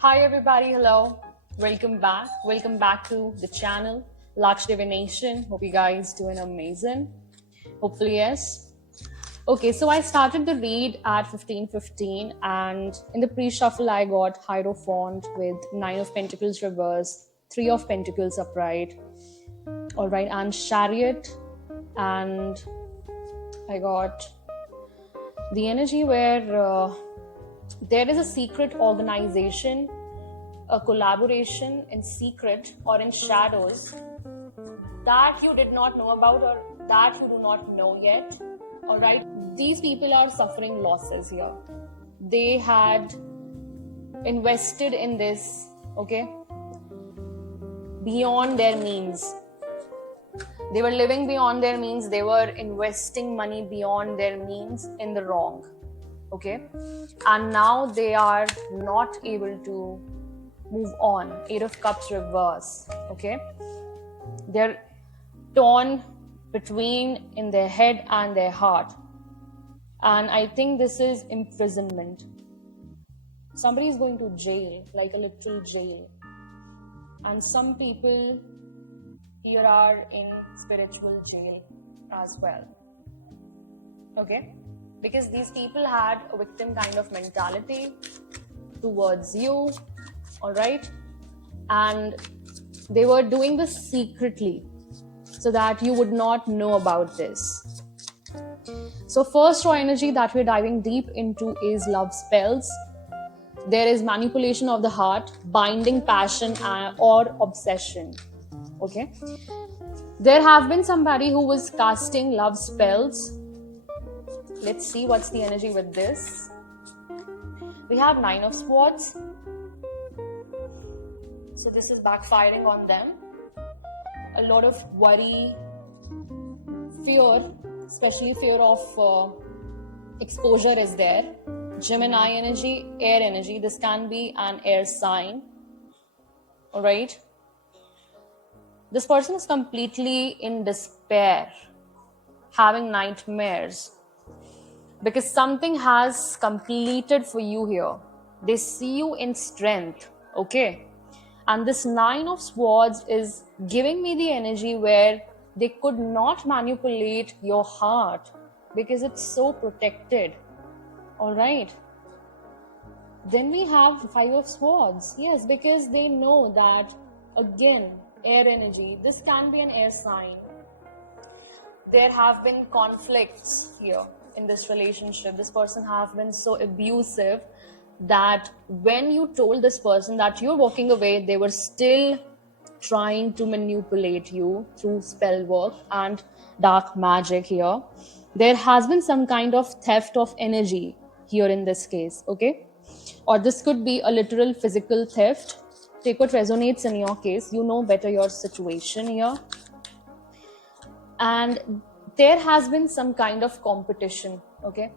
Hi everybody, hello. Welcome back. Welcome back to the channel, Laksh Divination. Hope you guys doing amazing. Hopefully, yes. Okay, so I started the read at 15:15, and in the pre-shuffle I got Hierophant with 9 of Pentacles reverse, 3 of Pentacles upright, alright, and Chariot, and I got the energy where there is a secret organization, a collaboration in secret or in shadows that you did not know about or that you do not know yet. All right, these people are suffering losses here. They had invested in this, okay, beyond their means. They were living beyond their means. They were investing money beyond their means in the wrong, okay, and now they are not able to move on. 8 of Cups reverse, okay. They're torn between in their head and their heart, and I think this is imprisonment. Somebody is going to jail, like a literal jail, and some people here are in spiritual jail as well, okay, because these people had a victim kind of mentality towards you, all right, and they were doing this secretly so that you would not know about this. So first raw energy that we're diving deep into is love spells. There is manipulation of the heart, binding passion, or obsession, okay. There have been somebody who was casting love spells. Let's see what's the energy with this. We have 9 of Swords. So this is backfiring on them. A lot of worry, fear, especially fear of exposure is there. Gemini energy, air energy. This can be an air sign. All right. This person is completely in despair, having nightmares, because something has completed for you here. They see you in strength, okay? And this 9 of Swords is giving me the energy where they could not manipulate your heart because it's so protected, all right? Then we have 5 of Swords. Yes, because they know that, again, air energy. This can be an air sign. There have been conflicts here in this relationship. This person have been so abusive that when you told this person that you're walking away, they were still trying to manipulate you through spell work and dark magic here. There has been some kind of theft of energy here in this case, okay? Or this could be a literal physical theft. Take what resonates in your case. You know better your situation here. And there has been some kind of competition, okay?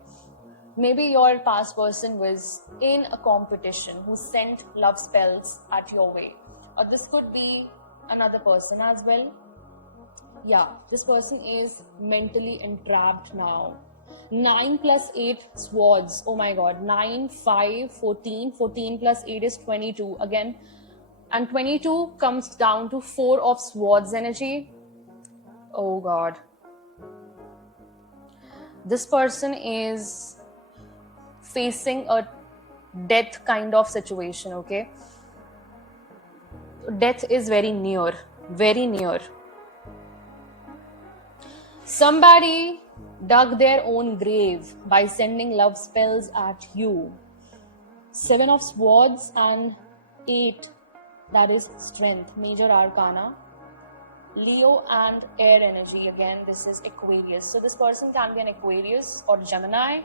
Maybe your past person was in a competition who sent love spells at your way. Or this could be another person as well. Yeah, this person is mentally entrapped now. 9 plus 8 Swords. Oh my god. 9, 5, 14. 14 plus 8 is 22. Again. And 22 comes down to 4 of Swords energy. Oh god. This person is facing a death kind of situation, okay? Death is very near, very near. Somebody dug their own grave by sending love spells at you. 7 of Swords and 8, that is strength, major arcana. Leo and air energy, again, this is Aquarius. So this person can be an Aquarius or Gemini,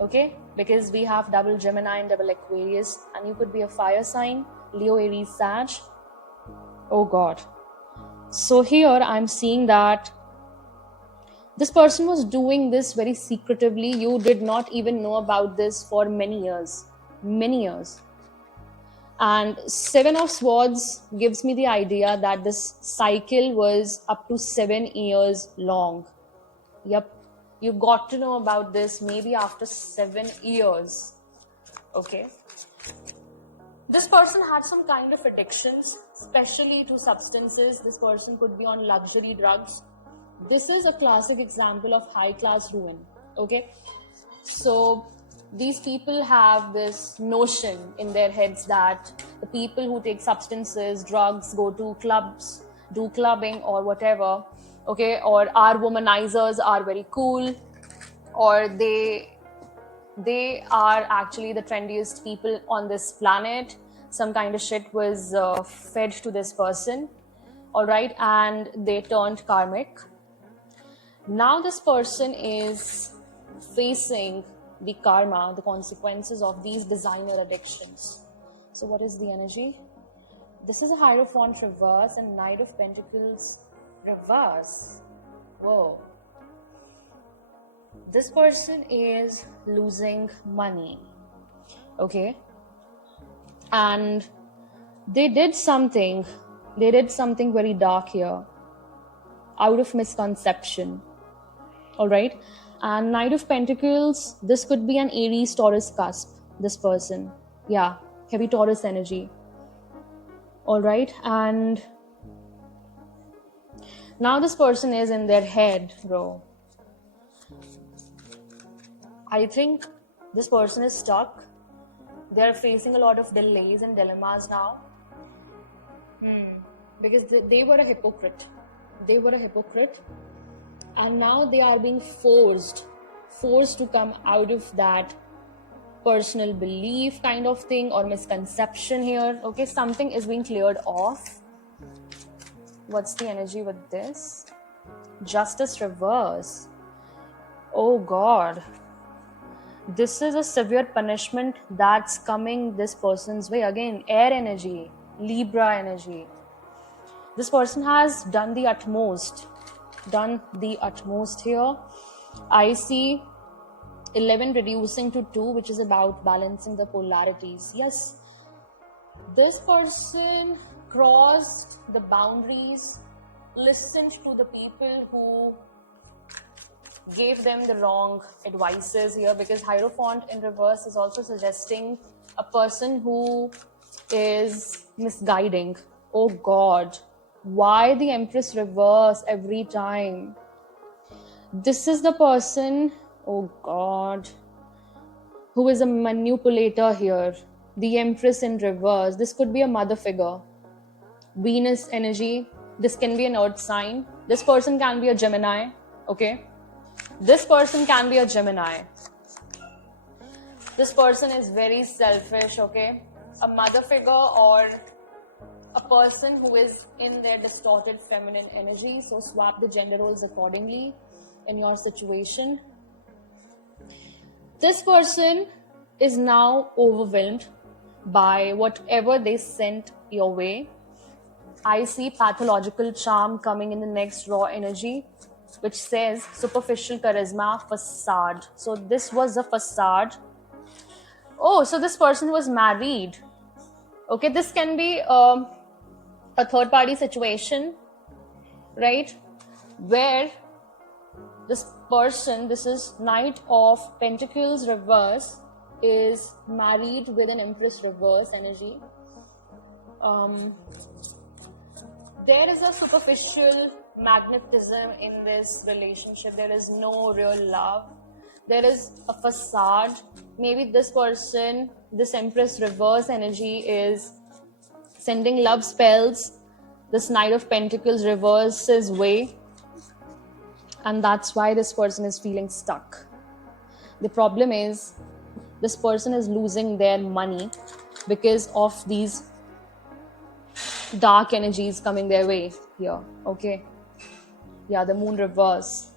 okay? Because we have double Gemini and double Aquarius, and you could be a fire sign, Leo, Aries, Sag. Oh God. So here I'm seeing that this person was doing this very secretively. You did not even know about this for many years. Many years. And 7 of Swords gives me the idea that this cycle was up to 7 years long. Yep. You got to know about this maybe after 7 years. Okay. This person had some kind of addictions, especially to substances. This person could be on luxury drugs. This is a classic example of high class ruin. Okay, so these people have this notion in their heads that the people who take substances, drugs, go to clubs, do clubbing or whatever, okay, or are womanizers, are very cool, or they are actually the trendiest people on this planet. Some kind of shit was fed to this person, all right, and they turned karmic. Now this person is facing the karma, the consequences of these designer addictions. So what is the energy? This is a Hierophant reverse and Knight of Pentacles reverse. Whoa. This person is losing money, okay, and they did something very dark here out of misconception, all right. And Knight of Pentacles, this could be an Aries Taurus cusp, this person, yeah, heavy Taurus energy, all right. And now this person is in their head, bro. I think this person is stuck. They're facing a lot of delays and dilemmas now. Because they were a hypocrite. They were a hypocrite. And now they are being forced to come out of that personal belief kind of thing or misconception here. Okay, something is being cleared off. What's the energy with this? Justice reverse. Oh God. This is a severe punishment that's coming this person's way. Again, air energy, Libra energy. This person has done the utmost here. I see 11 reducing to 2, which is about balancing the polarities. Yes, this person crossed the boundaries, listened to the people who gave them the wrong advices here, because Hierophant in reverse is also suggesting a person who is misguiding. Oh God, why the Empress reverse every time? This is the person, oh God, who is a manipulator here. The Empress in reverse. This could be a mother figure. Venus energy. This can be an earth sign. This person can be a Gemini, okay? This person can be a Gemini. This person is very selfish, okay? A mother figure or a person who is in their distorted feminine energy. So swap the gender roles accordingly in your situation. This person is now overwhelmed by whatever they sent your way. I see pathological charm coming in the next raw energy, which says superficial charisma, facade. So this was a facade. Oh, so this person was married. Okay, this can be a third party situation, right? Where this person, this is Knight of Pentacles reverse, is married with an Empress reverse energy. There is a superficial magnetism in this relationship. There is no real love. There is a facade. Maybe this person, this Empress reverse energy, is sending love spells this Knight of Pentacles reverse's way, and that's why this person is feeling stuck. The problem is this person is losing their money because of these dark energies coming their way here, okay? Yeah, the Moon reverse.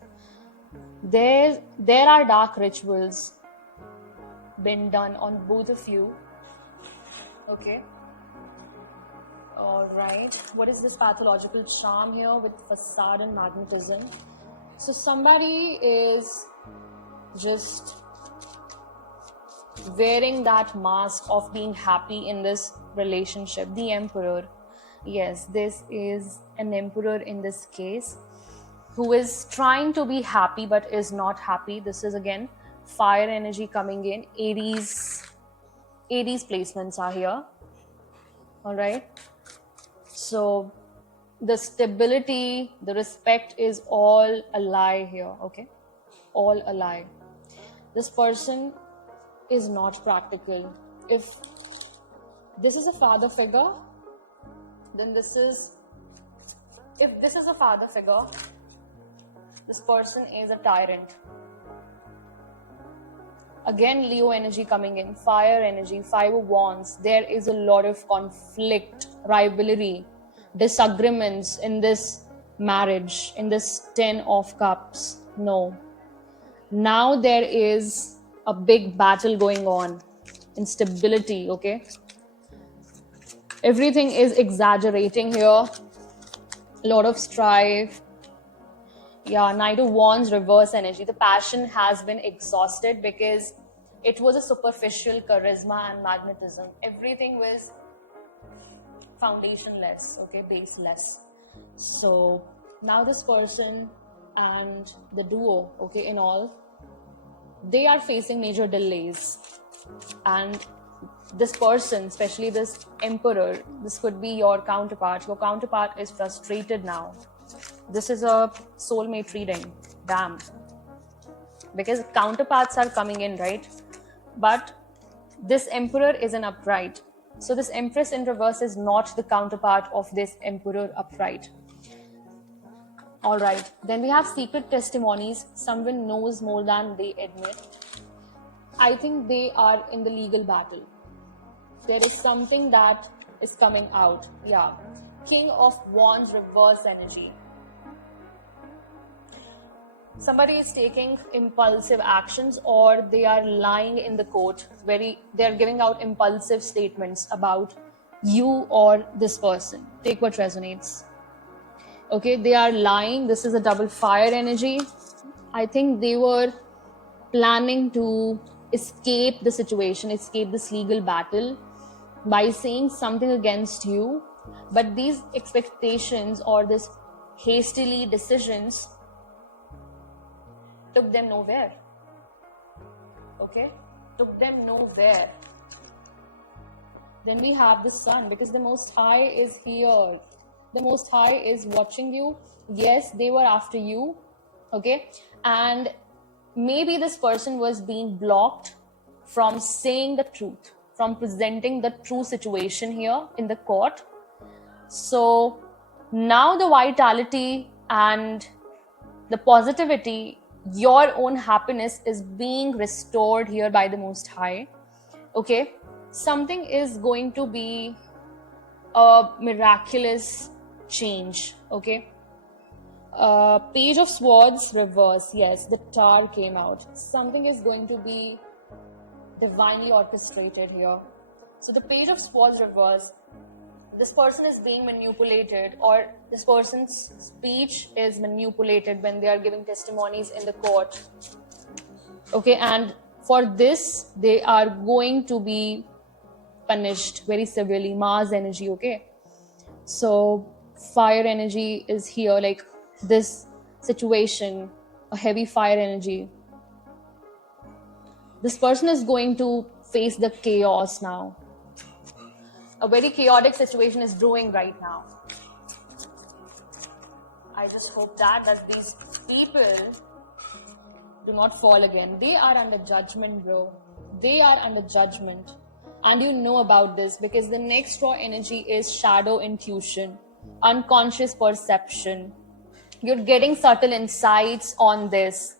There are dark rituals been done on both of you, okay? All right. What is this pathological charm here with facade and magnetism? So somebody is just wearing that mask of being happy in this relationship. The Emperor. Yes, this is an Emperor in this case who is trying to be happy but is not happy. This is again fire energy coming in. Aries placements are here. All right. So the stability, the respect is all a lie here. Okay. All a lie. This person is not practical. If this is a father figure, then if this is a father figure, this person is a tyrant. Again, Leo energy coming in, fire energy, 5 of wands. There is a lot of conflict, rivalry, disagreements in this marriage, in this 10 of cups. No. Now there is a big battle going on, instability, okay? Everything is exaggerating here. A lot of strife. Yeah, Knight of Wands, reverse energy. The passion has been exhausted because it was a superficial charisma and magnetism. Everything was foundationless, okay, baseless. So now this person and the duo, okay, in all, they are facing major delays. And this person, especially this emperor, this could be your counterpart. Your counterpart is frustrated now. This is a soulmate reading. Damn. Because counterparts are coming in, right? But this emperor is an upright. So this empress in reverse is not the counterpart of this emperor upright. All right. Then we have secret testimonies. Someone knows more than they admit. I think they are in the legal battle. There is something that is coming out. Yeah. King of Wands, reverse energy. Somebody is taking impulsive actions, or they are lying in the court. They're giving out impulsive statements about you or this person. Take what resonates. Okay, they are lying. This is a double fire energy. I think they were planning to escape the situation, escape this legal battle by saying something against you. But these expectations or this hastily decisions took them nowhere. Okay? Took them nowhere. Then we have the sun, because the Most High is here. The Most High is watching you. Yes, they were after you. Okay? And maybe this person was being blocked from saying the truth, from presenting the true situation here in the court. So now the vitality and the positivity, your own happiness is being restored here by the Most High. Okay? Something is going to be a miraculous change. Okay? Page of Swords, reverse. Yes, the Tower came out. Something is going to be divinely orchestrated here. So the Page of Swords, reverse. This person is being manipulated, or this person's speech is manipulated when they are giving testimonies in the court. Okay, and for this, they are going to be punished very severely. Mars energy, okay? So fire energy is here, like this situation, a heavy fire energy. This person is going to face the chaos now. A very chaotic situation is brewing right now. I just hope that these people do not fall again. They are under judgment, bro. They are under judgment. And you know about this because the next raw energy is shadow intuition, unconscious perception. You're getting subtle insights on this.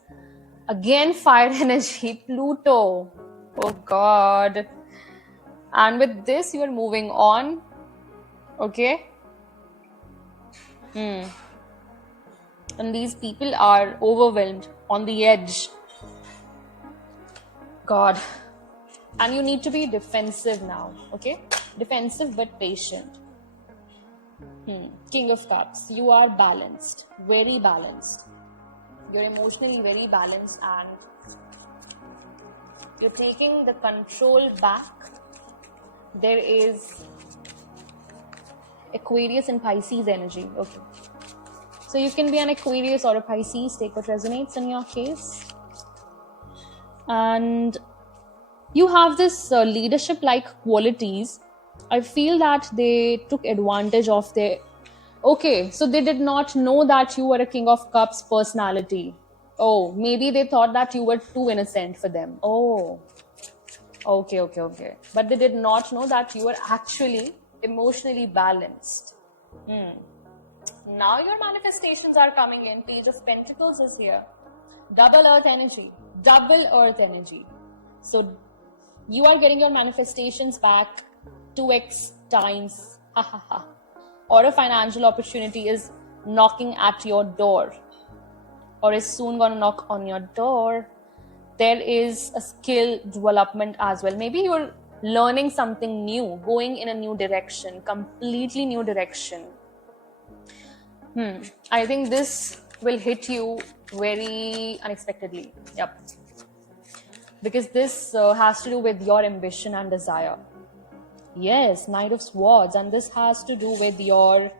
Again, fire energy, Pluto. Oh God. And with this, you are moving on. Okay? And these people are overwhelmed, on the edge. God. And you need to be defensive now. Okay? Defensive but patient. King of Cups. You are balanced. Very balanced. You're emotionally very balanced, and you're taking the control back. There is Aquarius and Pisces energy. Okay. So you can be an Aquarius or a Pisces. Take what resonates in your case. And you have this leadership-like qualities. I feel that they took advantage of their. Okay, so they did not know that you were a King of Cups personality. Oh, maybe they thought that you were too innocent for them. Oh, okay. But they did not know that you were actually emotionally balanced. Now your manifestations are coming in. Page of Pentacles is here. Double earth energy. Double earth energy. So you are getting your manifestations back 2x times. Ha ha ha. Or a financial opportunity is knocking at your door, or is soon going to knock on your door. There is a skill development as well. Maybe you're learning something new, going in a new direction, completely new direction. I think this will hit you very unexpectedly. Yep. Because this has to do with your ambition and desire. Yes, Knight of Swords. And this has to do with your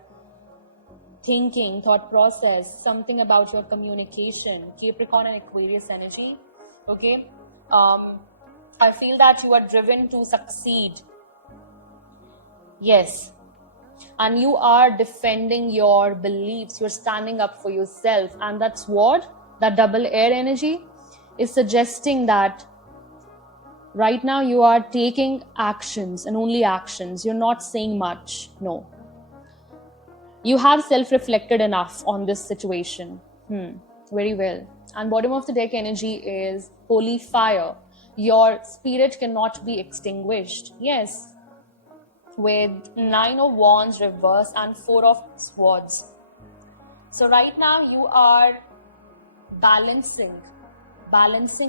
thinking, thought process, something about your communication. Capricorn and Aquarius energy. Okay. I feel that you are driven to succeed. Yes. And you are defending your beliefs. You're standing up for yourself. And that's what that double air energy is suggesting, that right now you are taking actions and only actions. You're not saying much. No. You have self-reflected enough on this situation. Very well. And bottom of the deck energy is holy fire. Your spirit cannot be extinguished. Yes. With 9 of Wands reverse and 4 of Swords. So right now you are balancing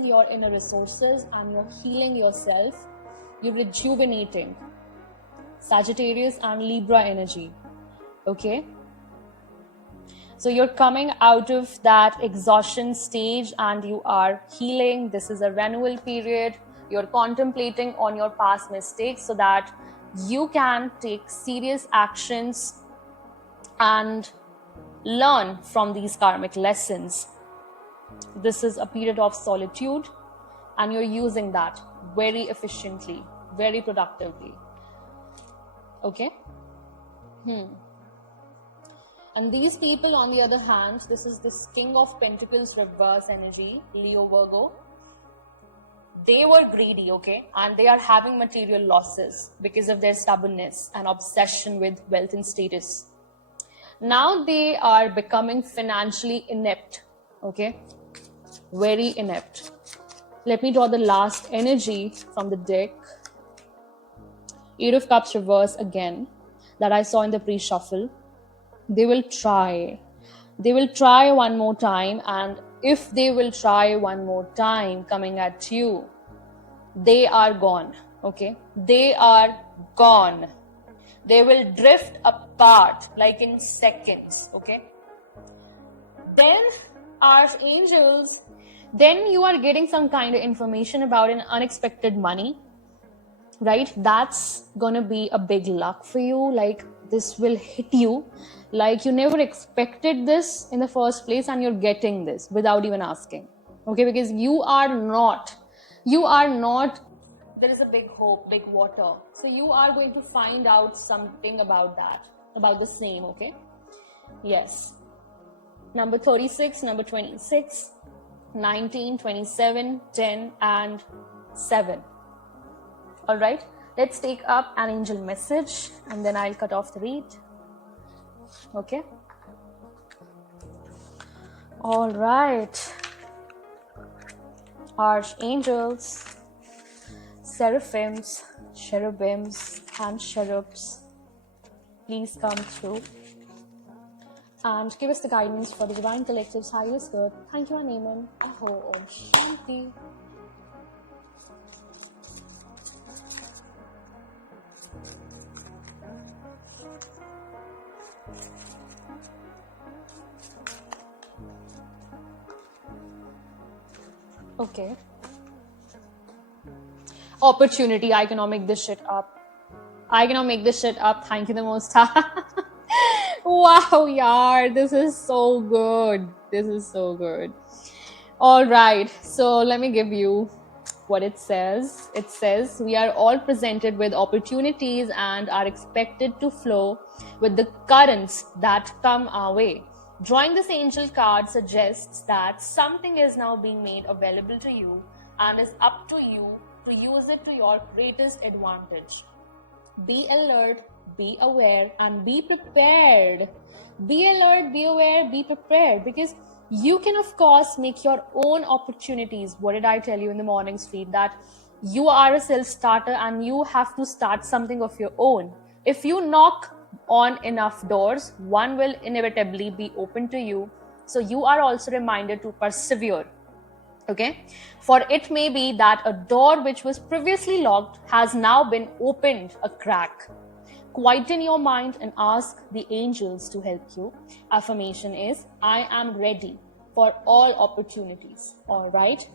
your inner resources, and you're healing yourself. You're rejuvenating. Sagittarius and Libra energy. Okay. So you're coming out of that exhaustion stage and you are healing. This is a renewal period. You're contemplating on your past mistakes so that you can take serious actions and learn from these karmic lessons. This is a period of solitude and you're using that very efficiently, very productively. Okay. And these people, on the other hand, this is this King of Pentacles reverse energy, Leo, Virgo. They were greedy, okay? And they are having material losses because of their stubbornness and obsession with wealth and status. Now they are becoming financially inept, okay? Very inept. Let me draw the last energy from the deck. Eight of Cups reverse again, that I saw in the pre-shuffle. They will try one more time, and if they will try one more time coming at you, they are gone. Okay, they are gone. They will drift apart like in seconds. Okay, then archangels, then you are getting some kind of information about an unexpected money, right? That's gonna be a big luck for you. Like, this will hit you like you never expected this in the first place, and you're getting this without even asking. Okay, because you are not, there is a big hope, big water. So you are going to find out something about that, about the same. Okay, yes. Number 36, number 26, 19, 27, 10, and 7. All right, let's take up an angel message and then I'll cut off the read. Okay. All right. Archangels, seraphims, cherubims, and cherubs, please come through and give us the guidance for the Divine Collective's highest good. Thank you, Aneman. Aho Om Shanti. Okay. Opportunity. I cannot make this shit up. Thank you the most. Wow, yaar. This is so good. All right. So let me give you what it says. It says, we are all presented with opportunities and are expected to flow with the currents that come our way. Drawing this angel card suggests that something is now being made available to you and is up to you to use it to your greatest advantage. Be alert, be aware, and be prepared. Be alert, be aware, be prepared, because you can, of course, make your own opportunities. What did I tell you in the morning's feed? That you are a self starter and you have to start something of your own. If you knock on enough doors, one will inevitably be open to you. So you are also reminded to persevere. Okay, for it may be that a door which was previously locked has now been opened a crack. Quieten your mind and ask the angels to help you. Affirmation is, I am ready for all opportunities. All right,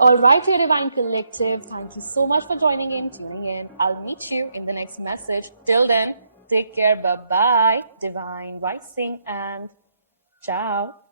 your Divine Collective, thank you so much for joining in, tuning in. I'll meet you in the next message. Till then, take care. Bye bye. Divine rising and ciao.